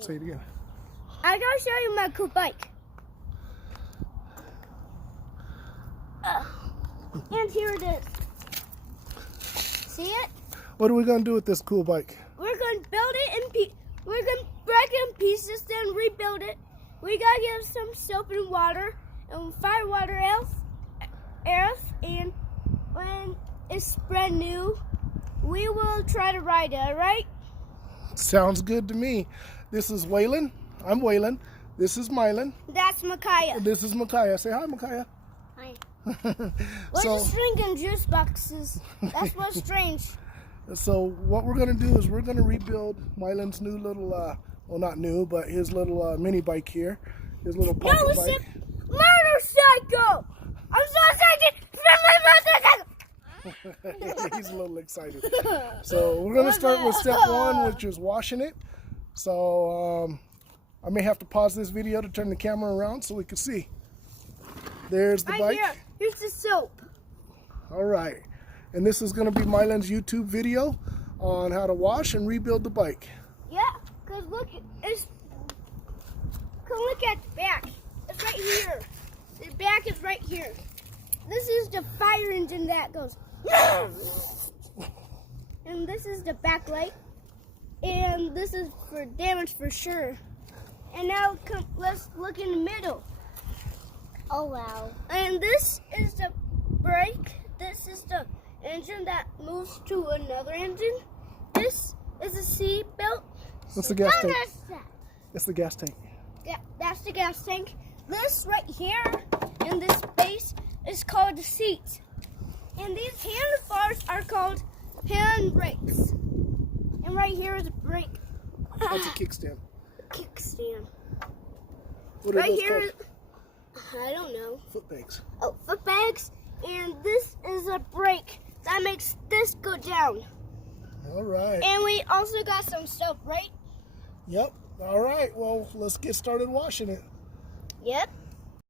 Say it again. I gotta show you my cool bike. And here it is. See it? What are we gonna do with this cool bike? We're gonna build it in we're gonna break it in pieces, then rebuild it. We gotta give some soap and water and fire water else, and when it's brand new, we will try to ride it. All right? Sounds good to me. This is Waylon. I'm Waylon. This is Mylan. That's Micaiah. This is Micaiah. Say hi, Micaiah. Hi. We're just drinking juice boxes. That's what's strange. So what we're gonna do is we're gonna rebuild Mylan's new little, well, not new, but his little mini bike here. His little pocket bike. Motorcycle! I'm so excited! He's a little excited. So we're gonna start with step one, which is washing it. So I may have to pause this video to turn the camera around so we can see. There's the bike. Here. Here's the soap. All right. And this is going to be Mylan's YouTube video on how to wash and rebuild the bike. Yeah, because look at the back. It's right here. The back is right here. This is the fire engine that goes. And this is the back light. And this is for damage for sure. And now let's look in the middle. Oh wow. And this is the brake. This is the engine that moves to another engine. This is a seat belt. That's the gas tank. That's the gas tank. Yeah, that's the gas tank. This right here in this base is called the seat. And these handlebars are called hand brakes. And right here is a brake. That's a kickstand. Kickstand. What are Right those here, called? I don't know. Foot pegs. Oh, foot pegs. And this is a brake that makes this go down. All right. And we also got some soap, right? Yep. All right. Well, let's get started washing it. Yep.